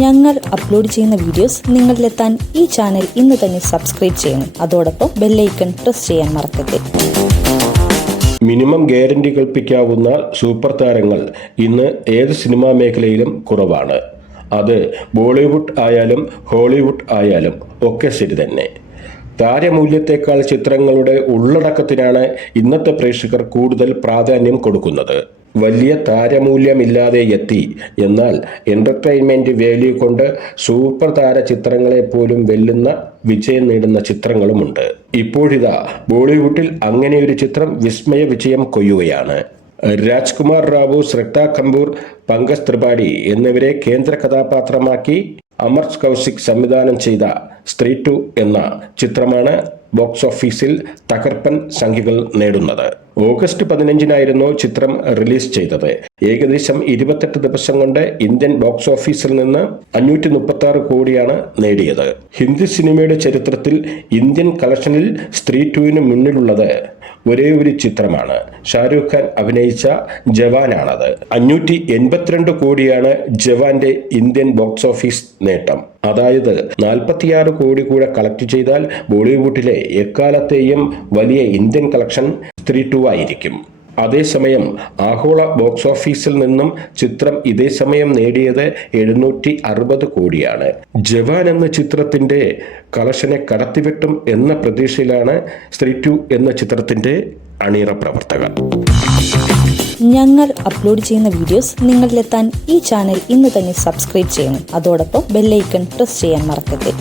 ഞങ്ങൾ അപ്ലോഡ് ചെയ്യുന്ന വീഡിയോസ് നിങ്ങളിലെത്താൻ ഈ ചാനൽ ഇന്ന് തന്നെ സബ്സ്ക്രൈബ് ചെയ്യണം. അതോടൊപ്പം ബെല്ലൈക്കൺ പ്രസ് ചെയ്യാൻ മറക്കരുത്. മിനിമം ഗ്യാരണ്ടി കൽപ്പിക്കാവുന്ന സൂപ്പർ താരങ്ങൾ ഇന്ന് ഏത് സിനിമാ മേഖലയിലും കുറവാണ്. അത് ബോളിവുഡ് ആയാലും ഹോളിവുഡ് ആയാലും ഒക്കെ ശരി തന്നെ. താരമൂല്യത്തെക്കാൾ ചിത്രങ്ങളുടെ ഉള്ളടക്കത്തിനാണ് ഇന്നത്തെ പ്രേക്ഷകർ കൂടുതൽ പ്രാധാന്യം കൊടുക്കുന്നത്. വലിയ താരമൂല്യമില്ലാതെ എത്തി, എന്നാൽ എന്റർടൈൻമെന്റ് വാല്യൂ കൊണ്ട് സൂപ്പർ താര ചിത്രങ്ങളെ പോലും വെല്ലുന്ന വിജയം നേടുന്ന ചിത്രങ്ങളുമുണ്ട്. ഇപ്പോഴിതാ ബോളിവുഡിൽ അങ്ങനെയൊരു ചിത്രം വിസ്മയ വിജയം കൊയ്യുകയാണ്. രാജ്കുമാർ റാവു, ശ്രദ്ധ കപൂർ, പങ്കജ് ത്രിപാഠി എന്നിവരെ കേന്ദ്ര കഥാപാത്രമാക്കി അമർ കൗശിക് സംവിധാനം ചെയ്ത സ്ത്രീ 2 എന്ന ചിത്രമാണ് ബോക്സ് ഓഫീസിൽ തകർപ്പൻ സംഖ്യകൾ നേടുന്നത്. ഓഗസ്റ്റ് 15-നായിരുന്നു ചിത്രം റിലീസ് ചെയ്തത്. ഏകദേശം 28 ദിവസം കൊണ്ട് ഇന്ത്യൻ ബോക്സ് ഓഫീസിൽ നിന്ന് 536 കോടിയാണ് നേടിയത്. ഹിന്ദി സിനിമയുടെ ചരിത്രത്തിൽ ഇന്ത്യൻ കളക്ഷനിൽ സ്ത്രീ 2-ന് മുന്നിലുള്ളത് ഒരേ ഒരു ചിത്രമാണ്. ഷാരൂഖ് ഖാൻ അഭിനയിച്ച ജവാനാണത്. 582 കോടിയാണ് ജവാന്റെ ഇന്ത്യൻ ബോക്സ് ഓഫീസ് നേട്ടം. അതായത് 46 കോടി കൂടെ കളക്ട് ചെയ്താൽ ബോളിവുഡിലെ എക്കാലത്തെയും വലിയ ഇന്ത്യൻ കളക്ഷൻ സ്ത്രീ 2 ആയിരിക്കും. അതേസമയം ആഗോള ബോക്സ് ഓഫീസിൽ നിന്നും ചിത്രം ഇതേ സമയം നേടിയത് 760 കോടിയാണ്. ജവാൻ എന്ന ചിത്രത്തിന്റെ കളക്ഷനെ കടത്തിവെട്ടും എന്ന പ്രതീക്ഷയിലാണ് സ്ത്രീ 2 എന്ന ചിത്രത്തിന്റെ അണിയറ പ്രവർത്തകർ. ഞങ്ങൾ അപ്ലോഡ് ചെയ്യുന്ന വീഡിയോസ് നിങ്ങളിലെത്താൻ ഈ ചാനൽ ഇന്ന് തന്നെ സബ്സ്ക്രൈബ് ചെയ്യണം. അതോടൊപ്പം ബെല്ലൈക്കൺ പ്രസ് ചെയ്യാൻ മറക്കരുത്.